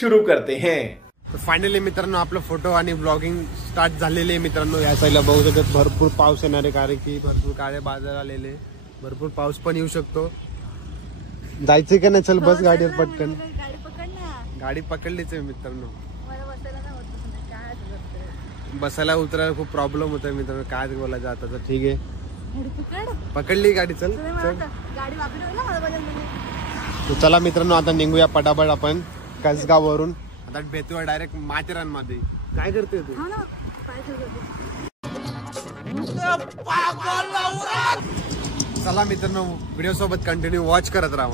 शुरू करते हैं। तर फायनली मित्रांनो आपलं फोटो आणि ब्लॉगिंग स्टार्ट झालेले मित्रांनो। या साईडला बघू शकत भरपूर पाऊस येणार आहे कारण की भरपूर काळे बादल आलेले, भरपूर पाऊस पण येऊ शकतो। जायचंय का नाही? चल बस गाडीवर पटकन। गाडी पकडलीच आहे मित्रांनो, बसायला उतरायला खूप प्रॉब्लेम होतोय मित्रांनो, काय बोलायचं आता। तर ठीक आहे पकडली गाडी, चल चल। तो चला मित्रांनो आता निघूया पटापट आपण कसगाव वरून। आता भेटूया डायरेक्ट माथेरानमध्ये। काय करते तू? चला मित्रांनो व्हिडिओ सोबत कंटिन्यू वॉच करत राहा।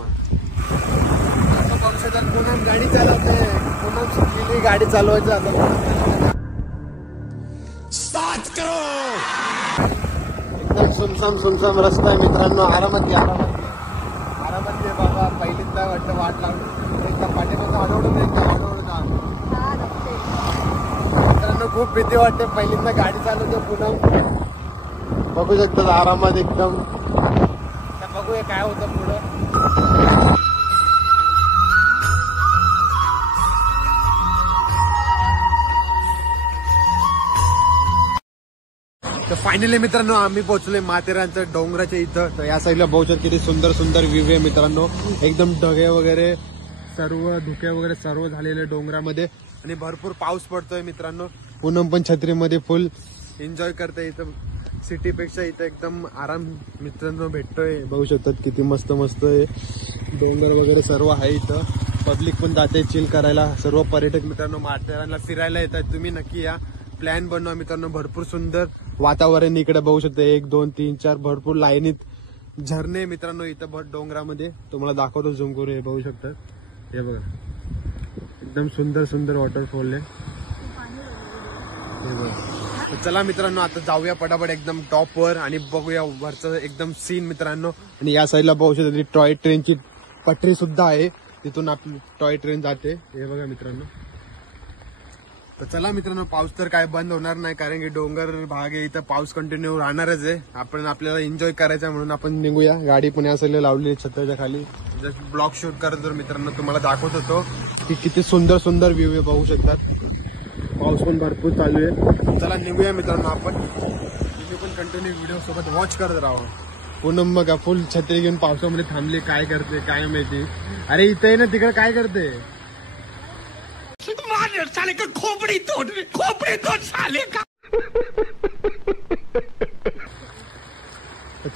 पूनम गाडी चालवते, पूनम शिकलेली गाडी चालवायचं आता। स्टार्ट करो। एकदम सुमसाम रस्ता आहे मित्रांनो। आरामात घ्या, आरामात घे बाबा। पहिल्यांदा वाटतं वाट लागली एकदा पाठीमागं अडवडून मित्रांनो खूप भीती वाटते पहिल्यांदा गाडी चालवते पूनम। बघू शकतात आरामात एकदम। बघूया काय होतं पुढं। तर फायनली मित्रांनो आम्ही पोहोचलोय माथेरानच्या डोंगराच्या इथं। तर या साईडला बघू शकता किती सुंदर सुंदर व्ह्यू आहे मित्रांनो। एकदम ढगे वगैरे सर्व धुके वगैरे सर्व झालेले डोंगरामध्ये आणि भरपूर पाऊस पडतोय मित्रांनो। पूनम पण छत्रीमध्ये फुल एन्जॉय करते इथं। सिटीपेक्षा इथं एकदम आराम मित्रांनो भेटतोय। बघू शकतात किती मस्त मस्त डोंगर वगैरे सर्व आहे इथं। पब्लिक पण जाते चिल करायला। सर्व पर्यटक मित्रांनो माथेरानला फिरायला येतात, तुम्ही नक्की या। प्लॅन बनवा मित्रांनो। भरपूर सुंदर वातावरण इकडे बघू शकता, 1 2 3 4 भरपूर लाईनीत झरणे मित्रांनो इथं डोंगरामध्ये। तुम्हाला दाखवतो झूम करून, हे बघू शकता, हे बघा एकदम सुंदर सुंदर वॉटरफॉल आहे हे बघा। चला मित्रांनो आता जाऊया पटापट एकदम टॉप वर आणि बघूया वरचं एकदम सीन मित्रांनो। आणि या साईडला बघू शकता टॉय ट्रेनची पटरी सुद्धा आहे, तिथून आपली टॉय ट्रेन जाते, हे बघा मित्रांनो। तर चला मित्रांनो पाऊस तर काय बंद होणार नाही कारण की डोंगर भाग आहे इथं, पाऊस कंटिन्यू राहणारच आहे। आपण आपल्याला एन्जॉय करायचा म्हणून आपण निघूया। गाडी पण या साईडला लावली छताच्या खाली, जस्ट ब्लॉग शूट करत जर मित्रांनो तुम्हाला दाखवत होतो की किती सुंदर सुंदर व्ह्यू आहे बघू शकतात। पाऊस पण भरपूर चालू आहे। चला निघूया मित्रांनो आपण। तुम्ही पण कंटिन्यू व्हिडिओ सोबत वॉच करत राहा। पूनम बघा फुल छत्री घेऊन पावसामध्ये थांबली, काय करते काय माहिती। अरे इथे ना तिकडे काय करते? साले का खोपड़ी तोड़ साले का।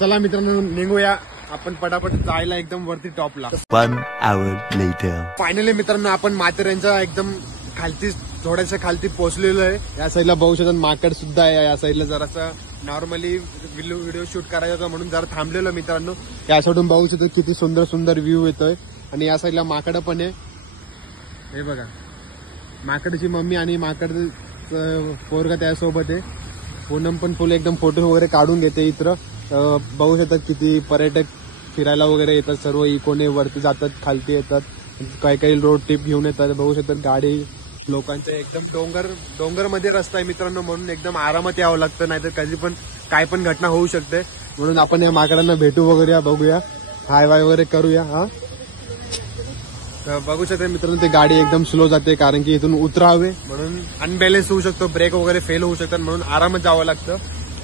चला मित्रांनो निघूया आपण पटापट जायला एकदम वरती टॉपला। 1 hour later फायनली मित्रांनो आपण माथेरानच्या एकदम खालती थोड्याशा खालती पोहोचलेलो आहे। या साईडला बघू शकता माकड सुद्धा आहे। या साईडला जरासा नॉर्मली व्हिडिओ शूट करायचा होता म्हणून जरा थांबलेलो मित्रांनो। या साईडून बघू शकतो किती सुंदर सुंदर व्ह्यू येतोय आणि या साईडला माकड पण आहे, हे बघा माकडची मम्मी आणि माकड पोरगा त्यासोबत आहे। पूनम पण फुल एकदम फोटो वगैरे काढून घेते इथं। बघू शकतात किती पर्यटक फिरायला वगैरे येतात, सर्व इकोने वरती जातात खालती येतात, काही काही रोड ट्रिप घेऊन येतात। बघू शकतात गाडी लोकांचे एकदम डोंगर मध्ये रस्ता आहे मित्रांनो, म्हणून एकदम आरामात यावं लागतं, नाहीतर कधी पण काय पण घटना होऊ शकते। म्हणून आपण या माकडांना भेटू वगैरे, बघूया हाय वाय वगैरे करूया। हा तर बघू शकता मित्रांनो ते गाडी एकदम स्लो जाते कारण की इथून उतरावे म्हणून अनबॅलेन्स होऊ शकतो, ब्रेक वगैरे फेल होऊ शकतात, म्हणून आरामात जावं लागतं।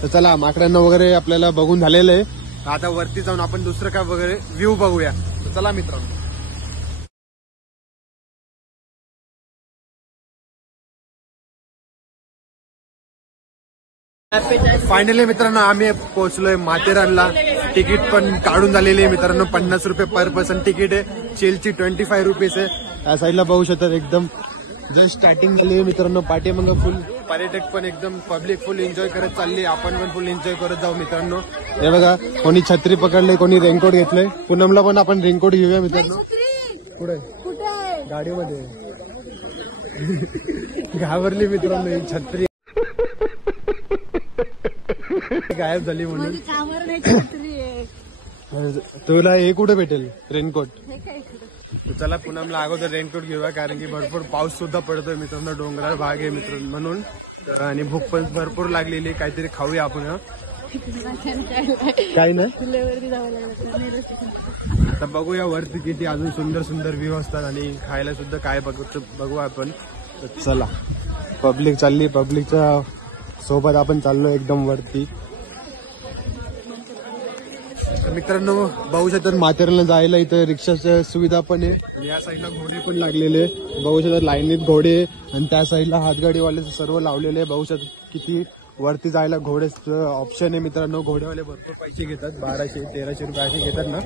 तर चला माकडांना वगैरे आपल्याला बघून झालेलं आहे, आता वरती जाऊन आपण दुसरं काय वगैरे व्ह्यू बघूया। तर चला मित्रांनो फायनली मित्रांनो आम्ही पोहोचलोय माथेरानला। तिकीट पण काढून झालेली आहे मित्रांनो, 50 रुपये पर पर्सन तिकीट आहे। चिलची 25 रुपीज आहे। या साईडला बघू शकतात एकदम जस्ट स्टार्टिंग झाली आहे मित्रांनो। पाठीमागे फुल पर्यटक पण एकदम पब्लिक फुल एन्जॉय करत चालली, आपण पण फुल एन्जॉय करत जाऊ मित्रांनो। हे बघा कोणी छत्री पकडले, कोणी रेनकोट घेतलंय। पूनमला पण आपण रेनकोट घेऊया मित्रांनो। कुठे गाडीमध्ये घाबरली मित्रांनो ही छत्री गायब झाली म्हणून। तुला हे कुठे भेटेल रेनकोट? चला पूनमला अगोदर रेनकोट घेऊया कारण की भरपूर पाऊस सुद्धा पडतोय मित्रांनो, डोंगराळ भाग आहे मित्रांनो म्हणून, आणि भूक पण भरपूर लागलेली, काहीतरी खाऊया आपण। काही नाही. आता बघूया वरती किती अजून सुंदर सुंदर व्ह्यू असतात आणि खायला सुद्धा काय बघू आपण. चला पब्लिक चालली, पब्लिकच्या सोबत आपण चाललो एकदम वरती. मित्रांनो बघू शकतात माथेरानला जायला इथं रिक्षाची सुविधा पण आहे. या साईडला घोडे पण लागलेले बघू शकतात, लाईनीत घोडे, आणि त्या साईडला हातगाडीवाले सर्व लावलेले बघू शकतात. किती वरती जायला घोड्याचं ऑप्शन आहे मित्रांनो. घोडेवाले भरपूर पैसे घेतात, 1200-1300 रुपये असे घेतात ना.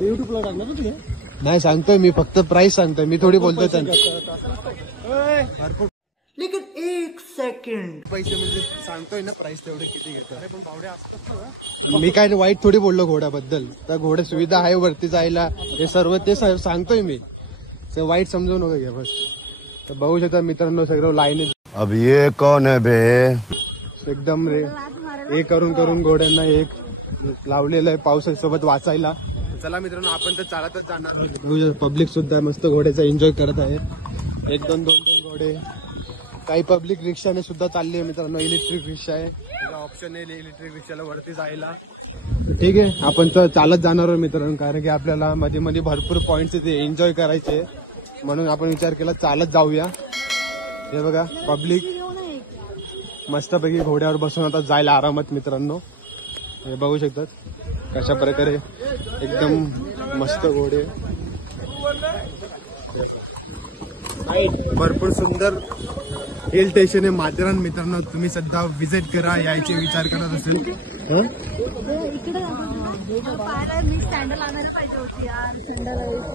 युट्यूबला टाकणार ना. नाही सांगतोय मी, फक्त प्राइस सांगतोय मी, थोडी बोलतोय त्यांना. भरपूर लेकिन 1 सेकंड पैसे म्हणजे सांगतोय ना प्राइस तेवढे किती घेतात. मी काय वाईट थोडी बोललो घोड्याबद्दल. तर घोडे सुविधा आहे वरती जायला, हे सर्व ते सांगतोय मी, वाईट समजू नका घ्या बस. तर बघू शकता मित्रांनो सगळं लाईन. अब ये कौन है बे? एकदम हे करून घोड्यांना एक लावलेलं आहे पावसासोबत वाचायला. चला मित्रांनो आपण तर चालतच जाणार. पब्लिक सुद्धा मस्त घोड्याचा एन्जॉय करत आहे. 1-2 घोडे. काही पब्लिक रिक्षाने सुद्धा चालली आहे मित्रांनो. इलेक्ट्रिक रिक्षा आहे, ऑप्शन आहे इलेक्ट्रिक रिक्षाला वरती जायला. ठीक आहे आपण तर चालत जाणार आहोत मित्रांनो, कारण की आपल्याला मध्ये मध्ये भरपूर पॉइंट्स ते एन्जॉय करायचे, म्हणून आपण विचार केला चालत जाऊया. हे बघा पब्लिक मस्तपैकी घोड्यावर बसून आता जायला आरामात मित्रांनो. हे बघू शकतात कशा प्रकारे एकदम मस्त घोडे. भरपूर सुंदर हिल स्टेशन आहे माथेरान मित्रांनो. तुम्ही सध्या विजिट करा, यायचे विचार करत असेल.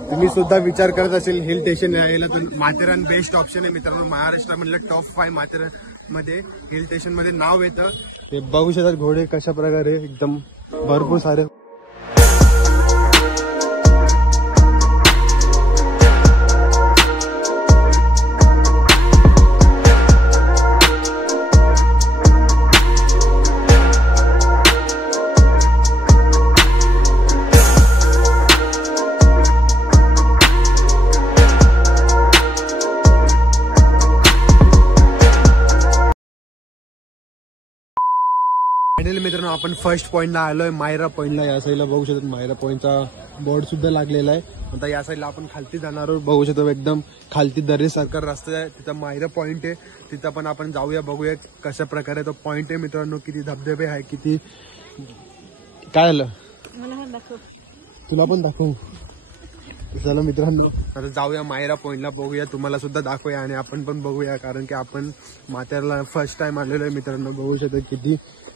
तुम्ही सुद्धा विचार करत असेल हिल स्टेशन यायला, तर माथेरान बेस्ट ऑप्शन आहे मित्रांनो. महाराष्ट्रामधलं टॉप 5 माथेरान मध्ये हिल स्टेशन मध्ये नाव येतं. ते बघू शकतात घोडे कशा प्रकारे एकदम भरपूर सारे. फायनली मित्रांनो आपण फर्स्ट पॉइंटला आलोय, मायरा पॉइंटला. या साईडला बघू शकतो मायरा पॉइंटचा बोर्ड सुद्धा लागलेला आहे. आता या साईडला आपण खालती जाणार आहोत. बघू शकतो एकदम खालती दरीसारखा रस्ता आहे, तिथं मायरा पॉइंट आहे. तिथं पण आपण जाऊया, बघूया कशा प्रकारे तो पॉइंट आहे मित्रांनो. किती धबधबे आहे, किती काय आलं तुला पण दाखवू. चला मित्रांनो आता जाऊया मायरा पॉइंटला, बघूया, तुम्हाला सुद्धा दाखवूया आणि आपण पण बघूया, कारण की आपण माथेरानला फर्स्ट टाइम आलेलो आहे मित्रांनो. बघू शकतो किती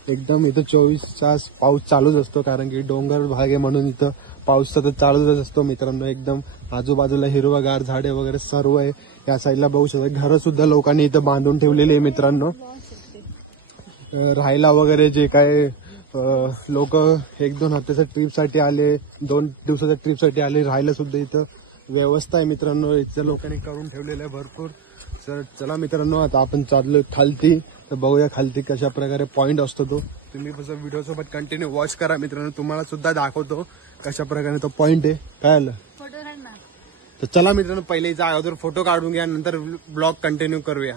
एकदम इथं 24 तास पाऊस चालूच असतो, कारण की डोंगर भाग आहे म्हणून इथं पाऊस सतत चालूच असतो मित्रांनो. एकदम आजूबाजूला हिरवागार झाडे वगैरे सर्व आहे. या साईडला बघू शकतो घरं सुद्धा लोकांनी इथं बांधून ठेवलेली आहे मित्रांनो. राहायला वगैरे जे काय लोक 1-2 हफ्त्याच्या ट्रिपसाठी आले, 2 दिवसाच्या ट्रिपसाठी आले, राहायला सुद्धा इथं व्यवस्था आहे मित्रांनो. इथं लोकांनी करून ठेवलेलं आहे भरपूर. तर चला मित्रांनो आता आपण चाललो खालती, तर बघूया खालती कशा प्रकारे पॉइंट असतो तो. तुम्ही व्हिडिओ सोबत कंटिन्यू वॉच करा मित्रांनो, तुम्हाला सुद्धा दाखवतो कशा प्रकारे तो पॉइंट आहे. काय आलं तर चला मित्रांनो पहिले जा अगोदर फोटो काढून घ्या, नंतर ब्लॉग कंटिन्यू करूया.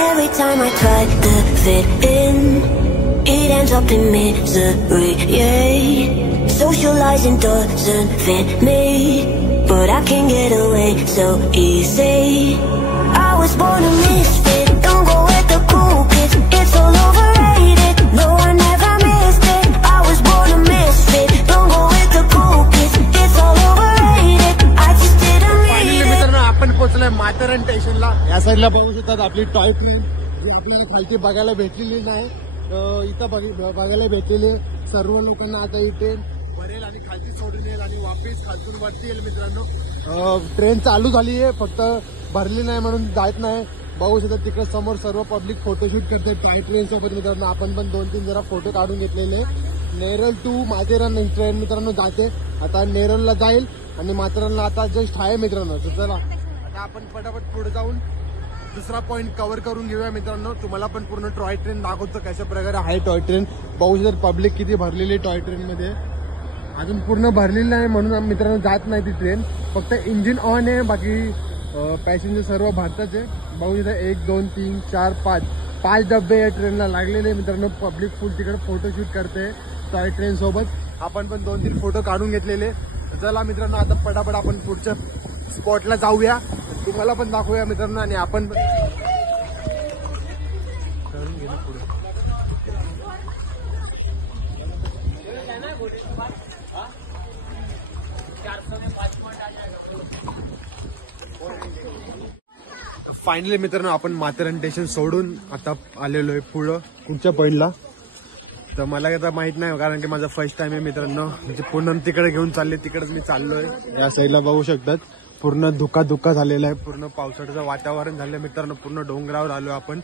Every time I try to fit in, it ends up in misery, yeah. Socializing doesn't fit me, but I can get away so easy. I was born a misfit, don't go with the cool kids, it's all overrated, no I never missed it. I was born a misfit, don't go with the cool kids, it's all overrated, I just didn't mean it. मित्रांनो आपण पोहोचलोय माथेरान स्टेशनला. या साईडला बघू शकतात आपली toy train, जी आपल्याला खालती बघायला भेटलेली नाही, इथं बघायला भेटलेली. सर्व लोकांना आता इथे भरेल आणि खालती सोडून येईल आणि वापस खालतून वरती येईल मित्रांनो. ट्रेन चालू झाली आहे, फक्त भरली नाही म्हणून जात नाही. बघू शकतात तिकडे समोर सर्व पब्लिक फोटोशूट करते टॉय ट्रेन सोबत मित्रांनो. आपण पण 2-3 जरा फोटो काढून घेतलेले. नेरळ टू माथेरान ट्रेन मित्रांनो जाते, आता नेरळला जाईल आणि माथेरानला आता जस्ट आहे मित्रांनो. तर चला आता आपण पटापट पुढे जाऊन दुसरा पॉइंट कव्हर करून घेऊया मित्रांनो. तुम्हाला पण पूर्ण टॉय ट्रेन दाखवतो कशा प्रकारे आहे टॉय ट्रेन. बघू शकतात पब्लिक किती भरलेली टॉय ट्रेन मध्ये. अजून पूर्ण भरलेली नाही म्हणून मित्रांनो जात नाही ती ट्रेन. फक्त इंजिन ऑन आहे, बाकी पॅसेंजर सर्व भारताचे. बघू इथं 1 2 3 4 5 डब्बे या ट्रेनला लागलेले मित्रांनो. पब्लिक फुल तिकडे फोटोशूट करते टॉय ट्रेन सोबत. आपण पण 2-3 फोटो काढून घेतलेले. चला मित्रांनो आता पटापट आपण पुढच्या स्पॉटला जाऊया, तुम्हाला पण दाखवूया मित्रांनो. आणि आपण फायनली मित्रांनो आपण माथेरान स्टेशन सोडून आता आलेलो आहे पुढं पुढच्या पॉईंटला. तर मला आता माहित नाही कारण की माझा फर्स्ट टाइम आहे मित्रांनो. म्हणजे पूर्ण तिकडे घेऊन चालले, तिकडेच मी चाललोय. या साईडला बघू शकतात पूर्ण धुका झालेला आहे. पूर्ण पावसाळ्याचं वातावरण झालं मित्रांनो. पूर्ण डोंगरावर आलोय आपण.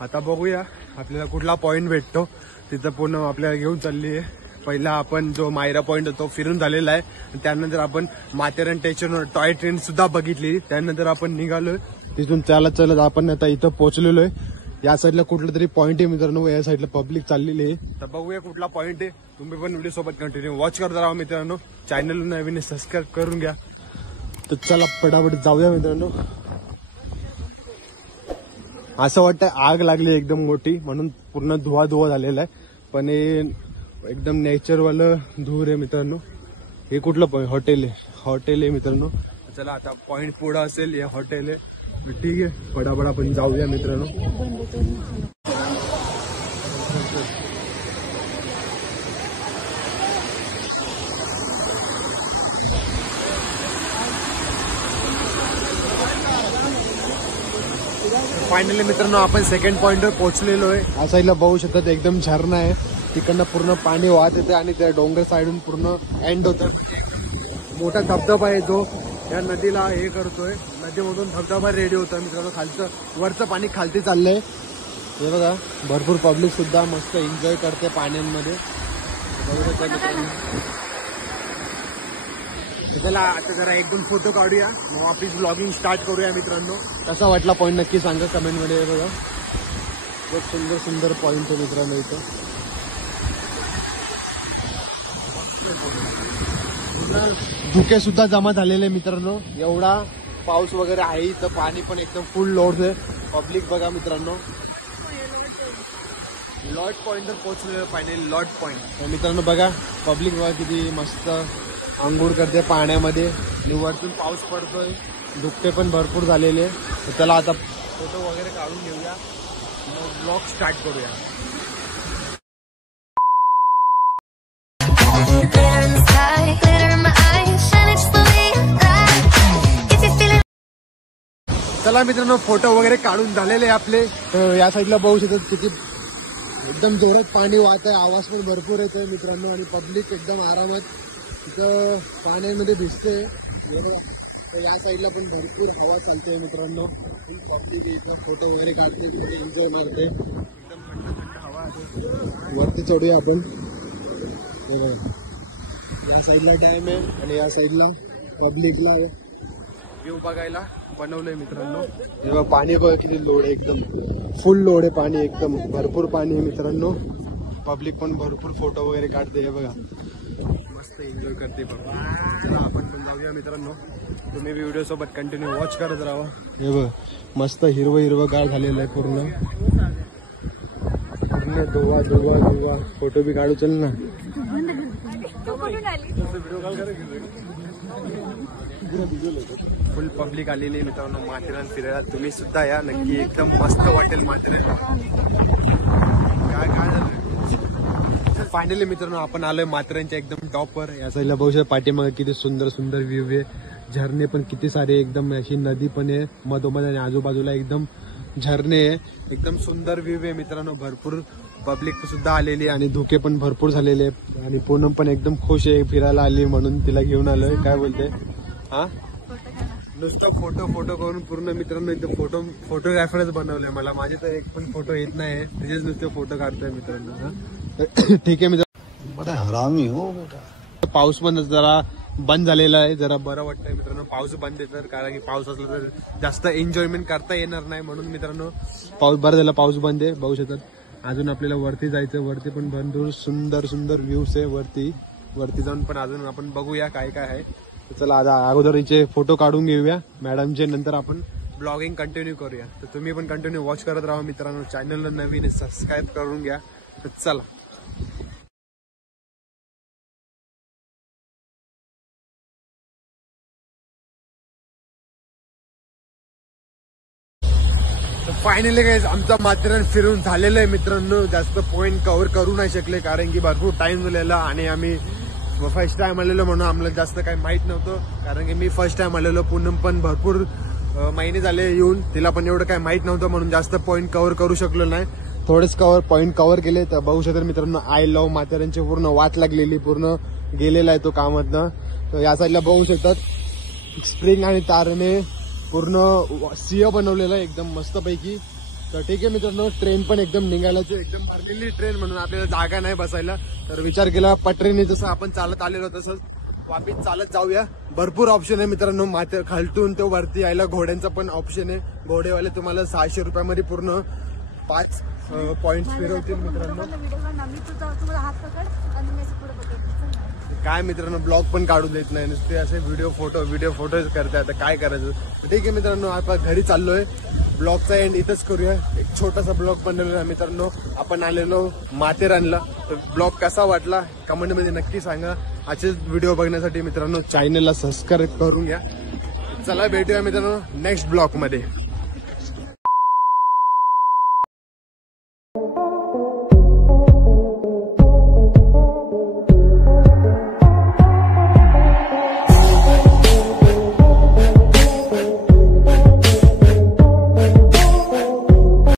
आता बघूया आपल्याला कुठला पॉईंट भेटतो, तिथं पूर्ण आपल्याला घेऊन चालली आहे. पहिला आपण जो मायरा पॉईंट होतो फिरून झालेला आहे. त्यानंतर आपण माथेरान स्टेशनवर टॉय ट्रेन सुद्धा बघितली. त्यानंतर आपण निघालोय तिथून चालत आपण आता इथं पोहोचलेलो आहे. या साईडला कुठला तरी पॉईंट आहे मित्रांनो. या साईडला पब्लिक चाललेली आहे. तर बघूया कुठला पॉईंट आहे. तुम्ही पण व्हिडिओ सोबत कंटिन्यू वॉच करत राहा मित्रांनो. चॅनल नवीन सबस्क्राईब करून घ्या. तर चला पटापट जाऊया मित्रांनो. असं वाटतं आग लागली एकदम मोठी म्हणून पूर्ण धुवा झालेला आहे. पण हे एकदम नेचरवालं धूर आहे मित्रांनो. हे कुठलं हॉटेल आहे मित्रांनो. चला आता पॉईंट पुढं असेल, हे हॉटेल आहे. ठीक आहे पटापट आपण जाऊया मित्रांनो. फायनली मित्रांनो आपण सेकंड पॉइंटवर पोहोचलेलो आहे. या साईडला बघू शकतात एकदम झरणा आहे. तिकडनं पूर्ण पाणी वाहत येते आणि त्या डोंगर साईडून पूर्ण एंड होतं. मोठा धबधबा आहे जो या नदीला हे करतोय. नदीमधून धबधबा रेडी होतं मित्रांनो. खालचं वरचं पाणी खालती चाललंय. हे बघा भरपूर पब्लिक सुद्धा मस्त एन्जॉय करते पाण्यांमध्ये. बघू शकता मित्रांनो. त्याला आता जरा 1-2 फोटो काढूया, मग वापिस ब्लॉगिंग स्टार्ट करूया मित्रांनो. कसा वाटला पॉईंट नक्की सांगा कमेंटमध्ये. बघा खूप सुंदर पॉईंट आहे मित्रांनो इथं. धुके सुद्धा जमा झालेले मित्रांनो. एवढा पाऊस वगैरे आहे इथं. पाणी पण एकदम फुल लोड आहे. पब्लिक बघा मित्रांनो. लॉट पॉइंटवर पोहोचलेलं फायनली. लॉट पॉइंट मित्रांनो बघा पब्लिक बघा किती मस्त आंघोळ करते पाण्यामध्ये. वरतून पाऊस पडतोय. धुके पण भरपूर झालेले. चला आता फोटो वगैरे काढून घेऊया, मग ब्लॉग स्टार्ट करूया. चला मित्रांनो फोटो वगैरे काढून झालेले आपले. या साईडला बघू शकतात किती एकदम जोरात पाणी वाहत आहे. आवाज पण भरपूर येतोय मित्रांनो. आणि पब्लिक एकदम आरामात तिथं पाण्यामध्ये दिसते. या साईडला पण भरपूर हवा चालते मित्रांनो. पब्लिक इथं फोटो वगैरे काढते, तिथे एन्जॉय करते. एकदम थंड हवा आहे. वरती चढूया आपण. या साईडला डॅम आहे आणि या साईडला पब्लिकला व्ह्यू बघायला बनवलंय मित्रांनो. जेव्हा पाणी बघा किती लोड आहे. एकदम फुल लोड आहे पाणी. एकदम भरपूर पाणी आहे मित्रांनो. पब्लिक पण भरपूर फोटो वगैरे काढते. हे बघा मस्त एन्जॉय करते बघा. चला आपण पण जाऊया मित्रांनो. तुम्ही व्हिडिओ सोबत कंटिन्यू वॉच करत राहा. हे बघ मस्त हिरवं गाळ झालेलं आहे पूर्ण. धुवा फोटो बी काढू चल ना. फुल पब्लिक आलेली मित्रांनो माथेरान फिरायला. तुम्ही सुद्धा या नक्की. एकदम मस्त वाटेल माथेरान. काय झालं फायनली मित्रांनो आपण आलोय माथेरानच्या एकदम टॉपवर. या साईडला बघू शकता पाठीमागे किती सुंदर व्ह्यू आहे. झरणे पण किती सारे. एकदम अशी नदी पण आहे मधोमध आणि आजूबाजूला एकदम झरणे आहे. एकदम सुंदर व्ह्यू आहे मित्रांनो. भरपूर पब्लिक सुद्धा आलेली आणि धुके पण भरपूर झालेले. आणि पूनम पण एकदम खुश आहे फिरायला आली म्हणून तिला घेऊन आलोय. काय बोलते हा नुसतं फोटो करून पूर्ण मित्रांनो इथं फोटोग्राफरच बनवलंय मला. माझे तर एक पण फोटो येत नाही. तिचेच नुसते फोटो काढतोय मित्रांनो. ठीक आहे मित्रांनो. हरामी हो बेटा. पाऊस पण जरा बंद झालेला आहे. जरा बरं वाटतंय मित्रांनो पाऊस बंद आहे तर. कारण की पाऊस असला तर जास्त एन्जॉयमेंट करता येणार नाही म्हणून मित्रांनो पाऊस बरं झाला. पाऊस बंद आहे. बघू शकतात. अजून आपल्याला वरती जायचं. वरती पण भरपूर सुंदर व्ह्यूज आहे वरती. वरती जाऊन पण अजून आपण बघूया काय काय आहे. तर चला आता अगोदर हिचे फोटो काढून घेऊया मॅडमचे, नंतर आपण ब्लॉगिंग कंटिन्यू करूया. तर तुम्ही पण कंटिन्यू वॉच करत राहा मित्रांनो. चॅनलला नवीन सबस्क्राईब करून घ्या. तर चला फायनली गाईज आमचा माथेरान फिरून झालेलं आहे मित्रांनो. जास्त पॉइंट कव्हर करू नाही शकले कारण की भरपूर टाइम झालेला आणि आम्ही फर्स्ट टाइम आलेलो म्हणून आम्हाला जास्त काही माहित नव्हतं. कारण की मी फर्स्ट टाइम आलेलो, पूनम पण भरपूर महिने झाले येऊन, तिला पण एवढं काही माहित नव्हतं म्हणून जास्त पॉइंट कव्हर करू शकलो नाही. थोडेच पॉइंट कव्हर केले. तर बघू शकता मित्रांनो आय लव्ह माथेरानची पूर्ण वाट लागलेली, पूर्ण गेलेला आहे तो कामातनं. तर या साईडला बघू शकतात स्प्रिंग आणि तारने पूर्ण सिंह बनवलेला आहे एकदम मस्तपैकी. तर ठीक आहे मित्रांनो, ट्रेन पण एकदम निघायला एकदम भरलेली ट्रेन म्हणून आपल्याला जागा नाही बसायला. तर विचार केला पटरीने जसं आपण चालत आलेलो तसंच वापिस चालत जाऊया. भरपूर ऑप्शन आहे मित्रांनो, माथे खालतून ते वरती यायला घोड्यांचा पण ऑप्शन आहे. घोडेवाले तुम्हाला 600 रुपयामध्ये पूर्ण 5 पॉइंट्स फिरवतील मित्रांनो. काय मित्रांनो ब्लॉग पण काढू देत नाही, नुसते असे व्हिडिओ फोटोज करते. आता काय करायचं. ठीक आहे मित्रांनो, आपण घरी चाललोय. ब्लॉगचा एंड इथंच करूया. एक छोटासा ब्लॉग बनवलेला मित्रांनो. आपण आलेलो माथेरानला. तर ब्लॉग कसा वाटला कमेंटमध्ये नक्की सांगा. असेच व्हिडिओ बघण्यासाठी मित्रांनो चॅनलला सबस्क्राईब करून घ्या. चला भेटूया मित्रांनो नेक्स्ट ब्लॉग मध्ये.